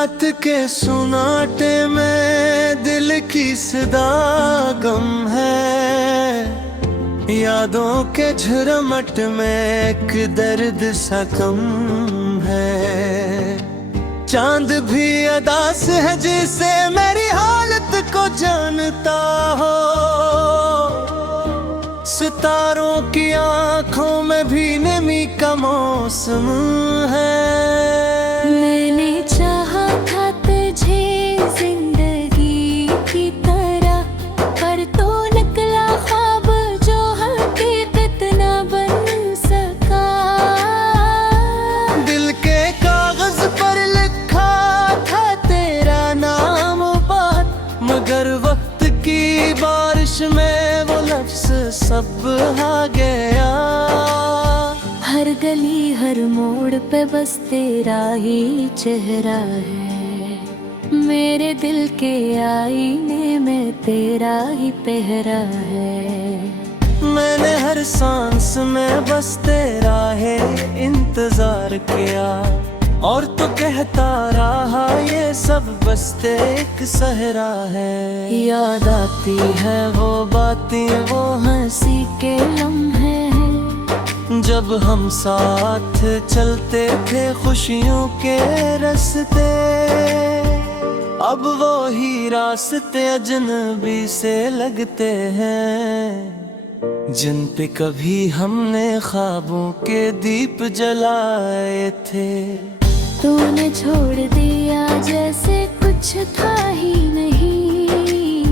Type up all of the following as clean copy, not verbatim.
रात के सुनाटे में दिल की सदा गम है, यादों के झरमट में एक दर्द सा कम है। चांद भी अदास है जिसे मेरी हालत को जानता हो, सितारों की आंखों में भी नमी का मौसम है। मैंने चाहा था तुझे जिंदगी की तरह, पर तो निकला ख्वाब जो हकीकत न बन सका। दिल के कागज पर लिखा था तेरा नाम बात, मगर वक्त की बारिश में वो लफ्ज सब बहा गया। हर गली हर मोड़ पे बस तेरा ही चेहरा है, मेरे दिल के आईने में तेरा ही पहरा है। मैंने हर सांस में बस तेरा है इंतजार किया, और तो कहता रहा ये सब बस एक सहरा है। याद आती है वो बातें, वो हंसी के लम्हे, जब हम साथ चलते थे खुशियों के रास्ते। अब वो ही रास्ते अजनबी से लगते हैं, जिन पे कभी हमने ख्वाबों के दीप जलाए थे। तूने छोड़ दिया जैसे कुछ था ही नहीं,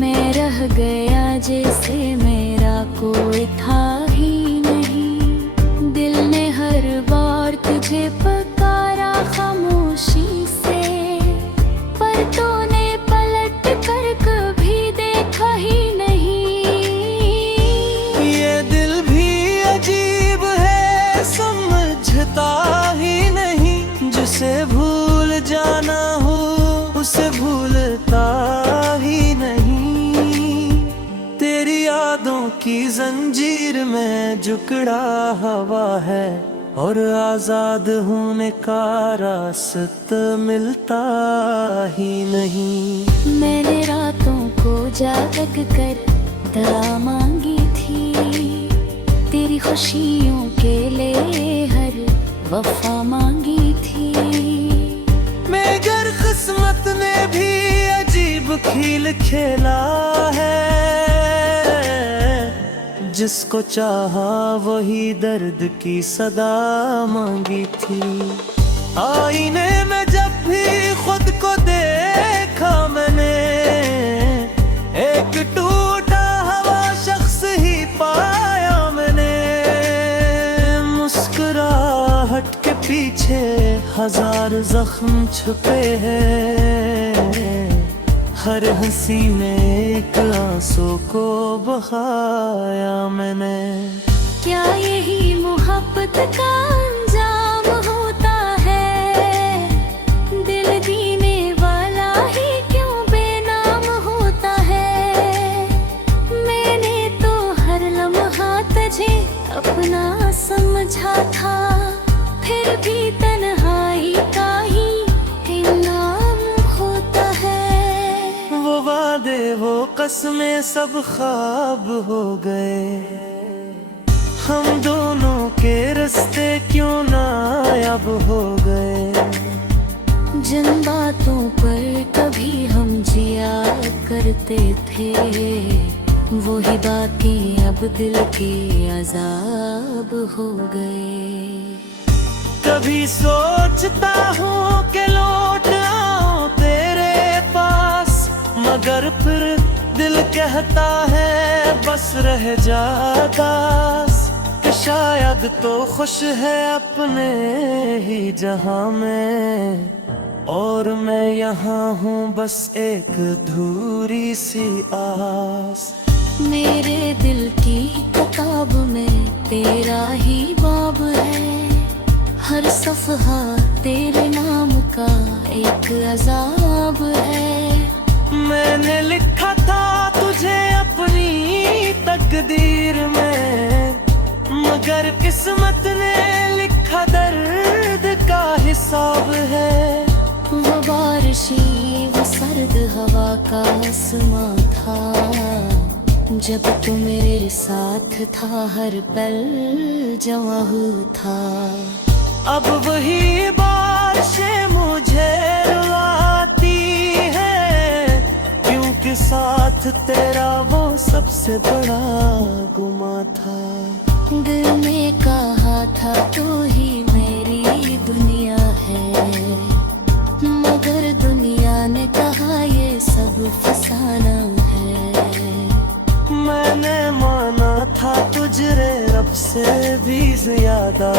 मैं रह गया जैसे मेरा कोई था ही नहीं। दिल ने हर बार तुझे पुकारा खामोशी से, पर तूने पलट कर कभी देखा ही नहीं। ये दिल भी अजीब है, समझता ही नहीं, जिसे भूल जाना हो उसे भूलता ही नहीं। तेरी यादों की जंजीर में जुकड़ा हवा है, और आजाद होने का रास्ता मिलता ही नहीं। मैंने रातों को जाग कर दुआ मांगी थी, तेरी खुशियों के लिए हर वफा मांगी थी। मगर किस्मत ने भी अजीब खेल खेला है, जिसको चाहा वही दर्द की सदा मांगी थी। आईने में जब भी खुद को देखा मैंने, एक टूटा हुआ शख्स ही पाया मैंने। मुस्कुराहट के पीछे हजार जख्म छुपे हैं, हर हंसी में एक आंसू को बहाया मैंने। क्या यही मोहब्बत का अंजाम होता है, दिल दीने वाला ही क्यों बेनाम होता है। मैंने तो हर लम्हा तुझे अपना समझा था, फिर भी तन्हाई का ही इनाम होता है। वो वादे वो कसमें सब ख्वाब हो गए, हम दोनों के रास्ते क्यों नायाब हो गए। जिन बातों पर कभी हम जिया करते थे, वही बातें अब दिल के अजाब हो गए। कभी सोचता हूँ कि लौट आऊं तेरे पास, मगर फिर दिल कहता है बस रह जा दास। कि शायद तो खुश है अपने ही जहां में, और मैं यहाँ हूँ बस एक अधूरी सी आस। मेरे दिल की किताब में तेरा ही बाब है, हर सफ़हा तेरे नाम का एक अजाब है। मैंने लिखा था तुझे अपनी तकदीर में, मगर किस्मत ने लिखा दर्द का हिसाब है। हवा का आसमां था, जब तू मेरे साथ था हर पल जवां था। अब वही बारिशें मुझे रुलाती है, क्योंकि साथ तेरा वो सबसे बड़ा गुमा था। दिल में कहा था तू ही मेरी दुनिया है, मगर दुनिया ने कहा ये सब फसाना है। मैंने माना था तुझे रब से भी ज्यादा,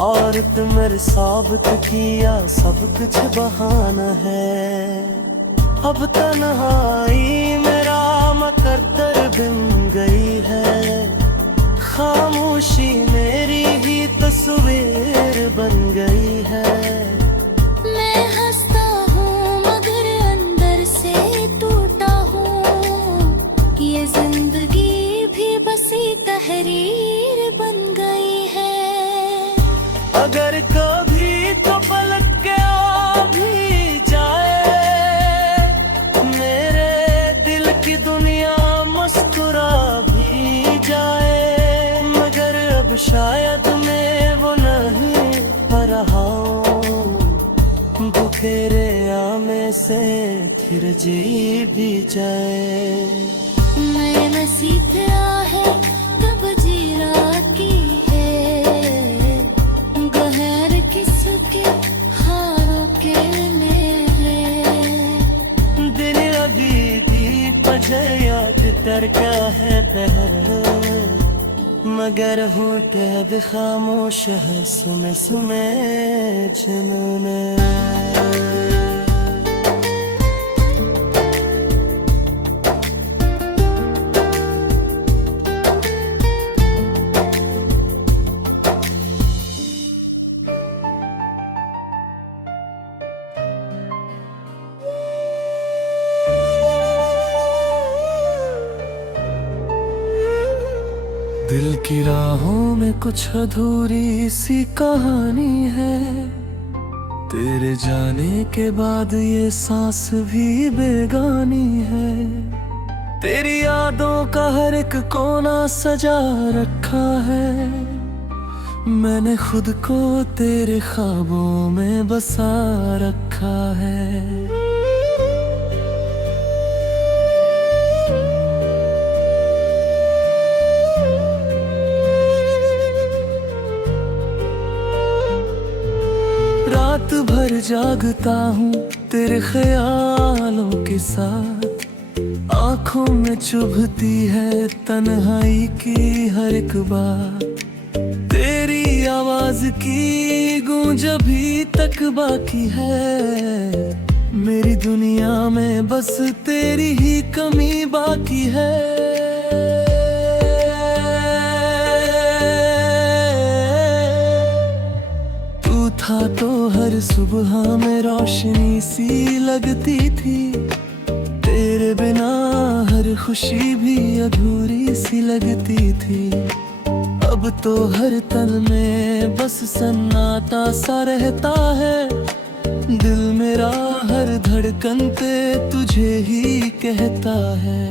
और मेरे साबित किया सब कुछ बहाना है। अब तन्हाई मेरा मुकद्दर बन गई है, खामोशी मेरी ही तस्वीर बन गई है। मैं हंसता हूँ मगर अंदर से टूटा हूँ, ये जिंदगी भी बसी तहरीर बन गई है। अगर कभी तो पलट के आ भी जाए, मेरे दिल की दुनिया मुस्कुरा भी जाए, मगर अब शायद मैं वो नहीं पा रहा हूँ, बुखेरे आमे से फिर जी भी जाए। मैं नसीब है तब जीरा की है, गहर किसके हारों के मेरे। दिल अभी भी तुझे याद करता है बहर, मगर होठे भी खामोश है सुने सुने जुनूने। दिल की राहों में कुछ अधूरी सी कहानी है, तेरे जाने के बाद ये सांस भी बेगानी है। तेरी यादों का हर एक कोना सजा रखा है, मैंने खुद को तेरे ख्वाबों में बसा रखा है। रात भर जागता हूँ तेरे ख्यालों के साथ, आँखों में चुभती है तन्हाई की हर एक बात। तेरी आवाज की गूंज अभी तक बाकी है, मेरी दुनिया में बस तेरी ही कमी बाकी है। था तो हर सुबह में रोशनी सी लगती थी, तेरे बिना हर खुशी भी अधूरी सी लगती थी। अब तो हर तन में बस सन्नाटा सा रहता है, दिल मेरा हर धड़कन पे तुझे ही कहता है।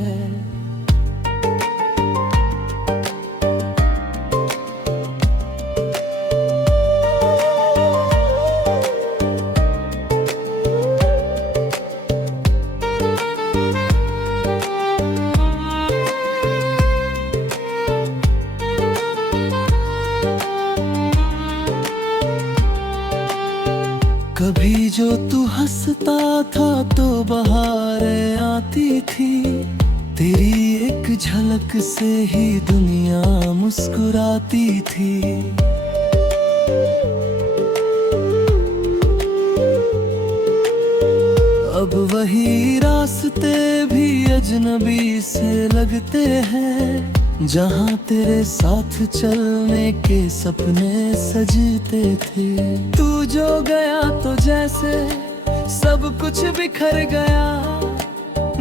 कभी जो तू हंसता था तो बहारें आती थी, तेरी एक झलक से ही दुनिया मुस्कुराती थी। अब वही रास्ते भी अजनबी से लगते हैं, जहाँ तेरे साथ चलने के सपने सजते थे। तू जो गया तो जैसे सब कुछ बिखर गया,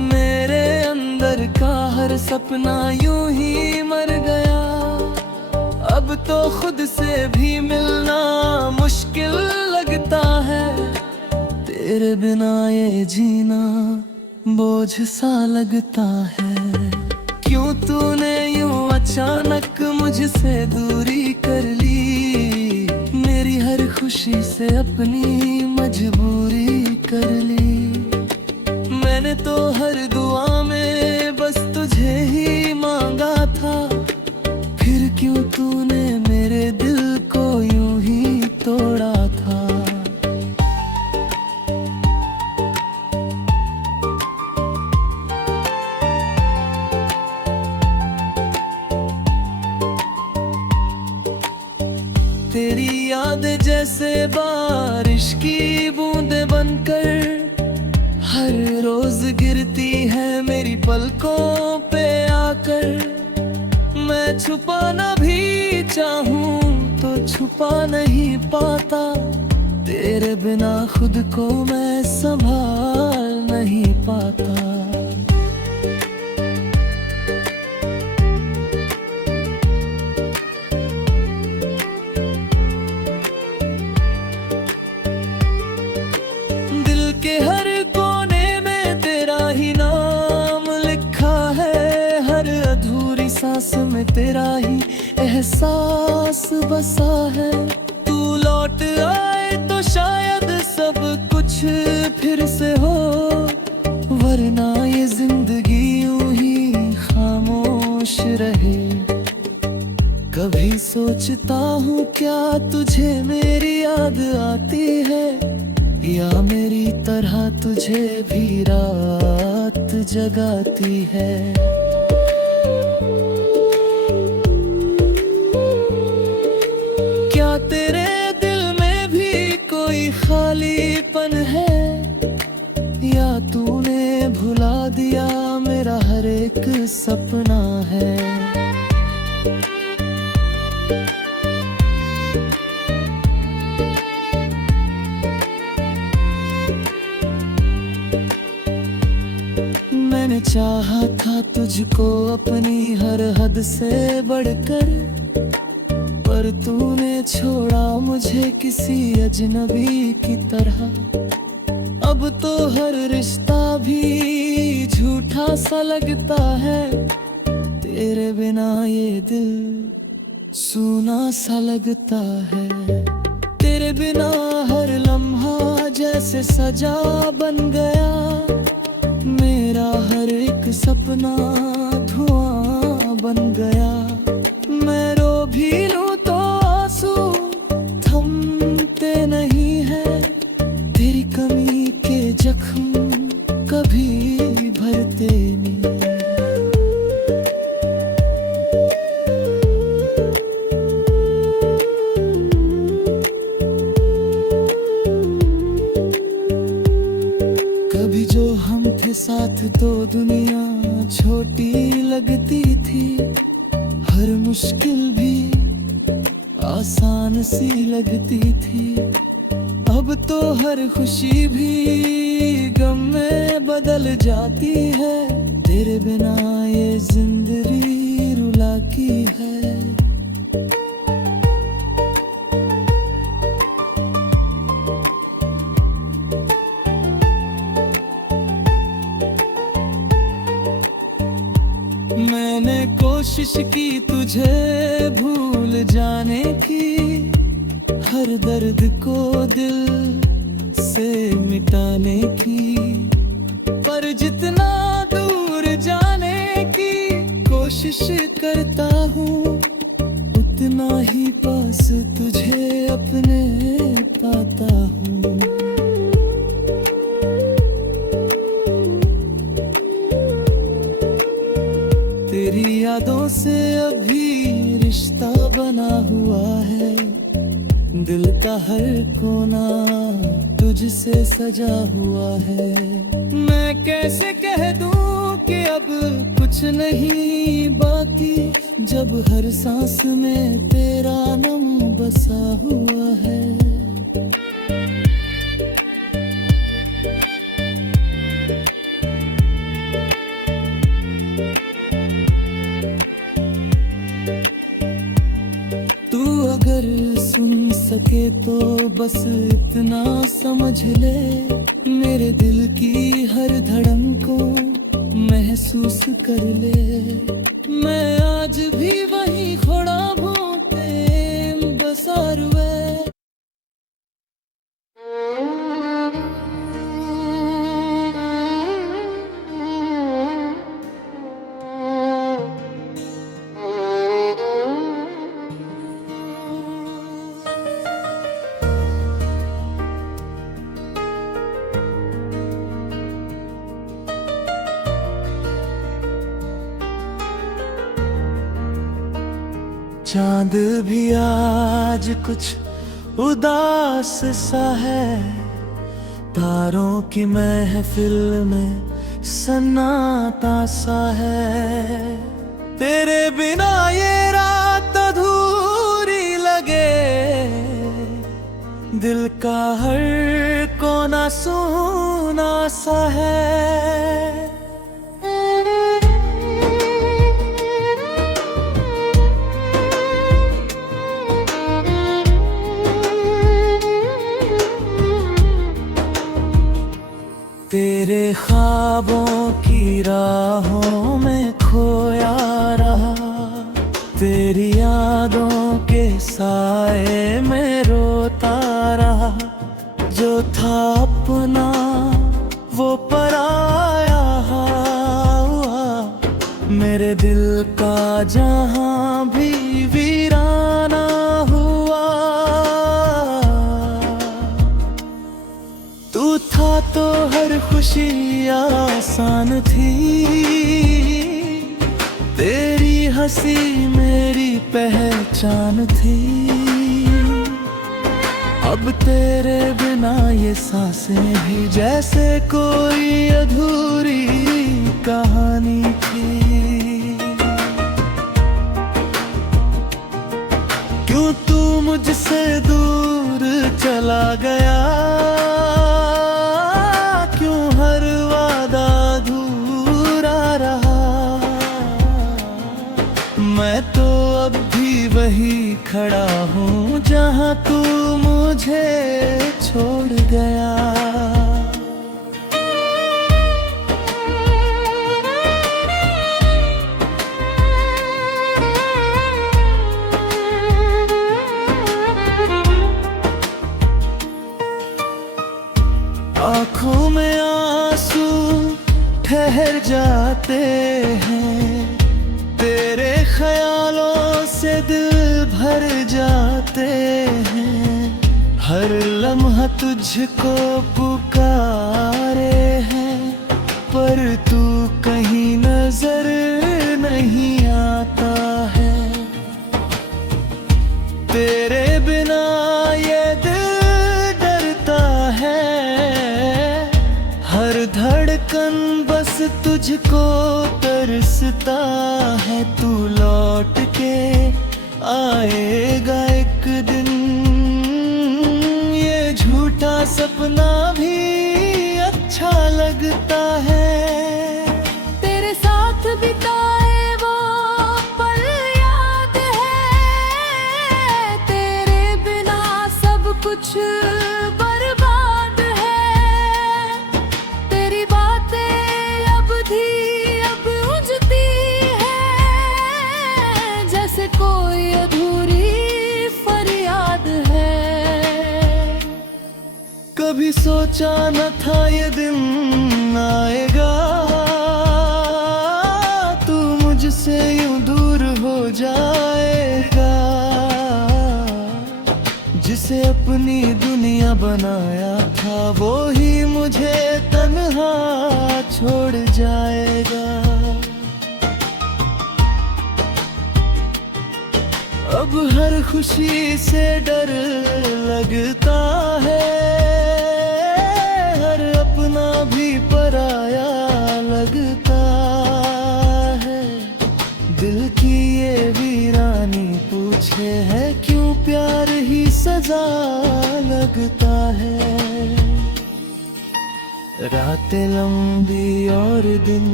मेरे अंदर का हर सपना यूं ही मर गया। अब तो खुद से भी मिलना मुश्किल लगता है, तेरे बिना ये जीना बोझ सा लगता है। क्यों तूने यूं अचानक मुझसे दूरी कर ली, मेरी हर खुशी से अपनी मजबूरी कर ली। मैंने तो हर दुआ में बस तुझे ही मांगा था, फिर क्यों तूने मेरे दिल को यूं ही तोड़ा था। तेरी याद जैसे बारिश की बूंदें बनकर हर रोज गिरती है मेरी पलकों पे आकर। मैं छुपाना भी चाहूं तो छुपा नहीं पाता, तेरे बिना खुद को मैं संभाल नहीं पाता। के हर कोने में तेरा ही नाम लिखा है, हर अधूरी सांस में तेरा ही एहसास बसा है। तू लौट आए तो शायद सब कुछ फिर से हो, वरना ये जिंदगी यूं ही खामोश रहे। कभी सोचता हूँ क्या तुझे मेरी याद आती है, या मेरी तरह तुझे भी रात जगाती है। क्या तेरे दिल में भी कोई खालीपन है, या तूने भुला दिया मेरा हर एक सपना है। मैंने चाहा था तुझको अपनी हर हद से बढ़कर, पर तूने छोड़ा मुझे किसी अजनबी की तरह। अब तो हर रिश्ता भी झूठा सा लगता है, तेरे बिना ये दिल सूना सा लगता है। तेरे बिना हर लम्हा जैसे सजा बन गया, मेरा हर एक सपना धुआं बन गया। मैं रो भी लूं तो आंसू थमते नहीं है, तेरी कमी के जख्म कभी भरते नहीं। कभी जो हम थे साथ तो दुनिया छोटी लगती थी, हर मुश्किल भी आसान सी लगती थी। अब तो हर खुशी भी गम में बदल जाती है, तेरे बिना ये जिंदगी रुला की है। मैंने कोशिश की तुझे भूल जाने की, हर दर्द को दिल से मिटाने की, पर जितना दूर जाने की कोशिश करता हूँ, उतना ही पास तुझे अपने पाता हूँ। तेरी यादों से अभी रिश्ता बना हुआ है, दिल का हर कोना तुझसे सजा हुआ है। मैं कैसे कह दूं कि अब कुछ नहीं बाकी, जब हर सांस में तेरा नाम बसा हुआ है। अगर सुन सके तो बस इतना समझ ले, मेरे दिल की हर धड़कन को महसूस कर ले। मैं आज भी वही खड़ा हूँ प्रेम बसार वे। चांद भी आज कुछ उदास सा है, तारों की महफिल में सन्नाटा सा है। तेरे बिना ये रात अधूरी लगे, दिल का हर कोना सूना सा है। तेरे ख्वाबों की राहों में खोया रहा, तेरी यादों के साए में रोता रहा। जो था अपना वो पराया हुआ, मेरे दिल का जहां भी वीराना हुआ। तू था तो हर खुशी आसान थी, तेरी हंसी मेरी पहचान थी। अब तेरे बिना ये सांसें भी जैसे कोई अधूरी कहानी थी। क्यों तू मुझसे दूर चला गया, मैं तो अब भी वही खड़ा हूँ जहाँ तू मुझे छोड़ गया। आँखों में आंसू ठहर जाते हैं, तेरे ख्यालों से दिल भर जाते हैं। हर लम्हा तुझको पुकारे हैं, पर तू कहीं नजर नहीं आता है। तेरे बिना ये दिल डरता है, हर धड़कन बस तुझको तरसता है। तू लौट के आएगा एक दिन, ये झूठा सपना भी अच्छा लगता है। तेरे साथ बिताए वो पल याद है, तेरे बिना सब कुछ बर्बाद है। तेरी बातें अब उजती है, जैसे कोई अधूरी फरियाद है। कभी सोचा न था ये दिन आएगा, तू मुझसे यूं दूर हो जाएगा। जिसे अपनी दुनिया बनाया था, वो ही मुझे तन्हा छोड़ जाएगा। अब हर खुशी से डर लगता है, हर अपना भी पराया लगता है। दिल की ये वीरानी पूछे है, क्यों प्यार ही सजा लगता है। रातें लंबी और दिन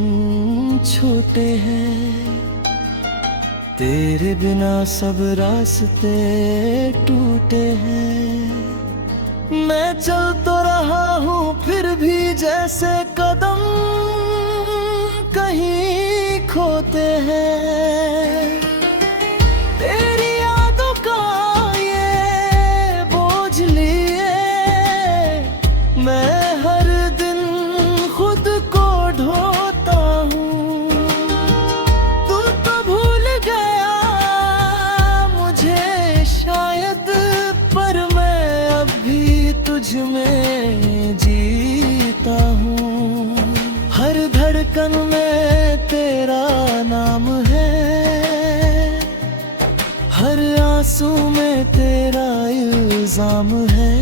छोटे हैं, तेरे बिना सब रास्ते टूटे हैं। मैं चल तो रहा हूँ फिर भी जैसे कदम कहीं खोते हैं। तेरी यादों का ये बोझ लिए मैं हर दिन खुद को ढोता हूँ। तू तो भूल गया मुझे शायद, पर मैं अब भी तुझ में जीता हूँ। हर धड़कन में तेरा नाम है, हर आंसू में तेरा इल्जाम है।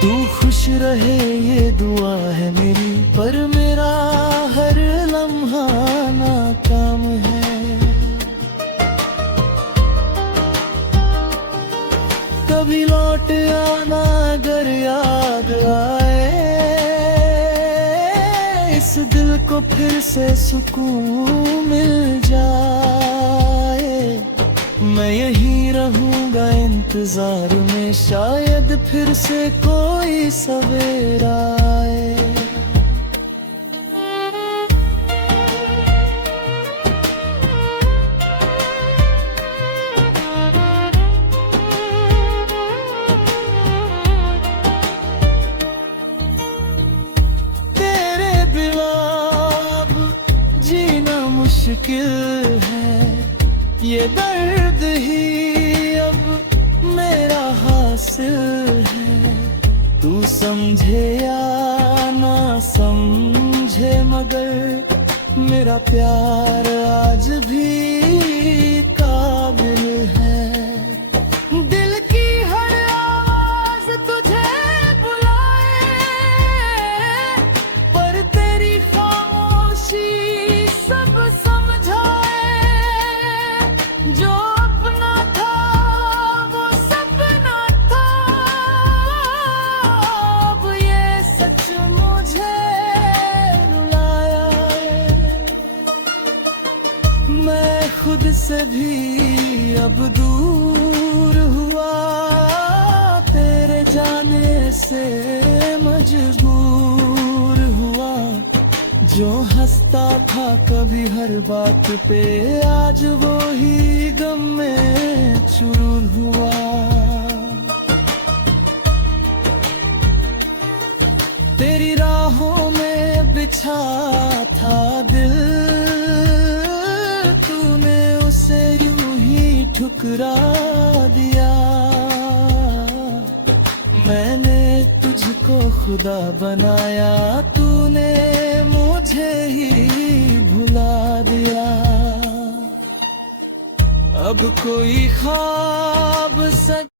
तू खुश रहे ये दुआ है मेरी, पर मेरा हर लम्हा नाकाम है। कभी लौट आना अगर याद आए, इस दिल को फिर से सुकून मिल जाए। मैं यहीं रहूंगा इंतजार में, शायद फिर से कोई सवेरा आए। तेरे बिना अब जीना मुश्किल है, ये दर्द ही अब मेरा हासिल है। तू समझे या ना समझे मगर मेरा प्यार आज भी काबिल है। दिल की हर आवाज तुझे बुलाए, पर तेरी खामोशी सब समझाए। जो अपना था वो सपना था, अब ये सच मुझे रुलाया है। मैं खुद से भी अब दूर हुआ, तेरे जाने से मजबूर हुआ। जो हंसता था कभी हर बात पे, आज वो ही गम में चूर हुआ। तेरी राहों में बिछा था दिल, तूने उसे यूं ही ठुकरा दिया। मैंने तुझको खुदा बनाया, तूने मुझे ही भुला दिया। अब कोई ख्वाब सच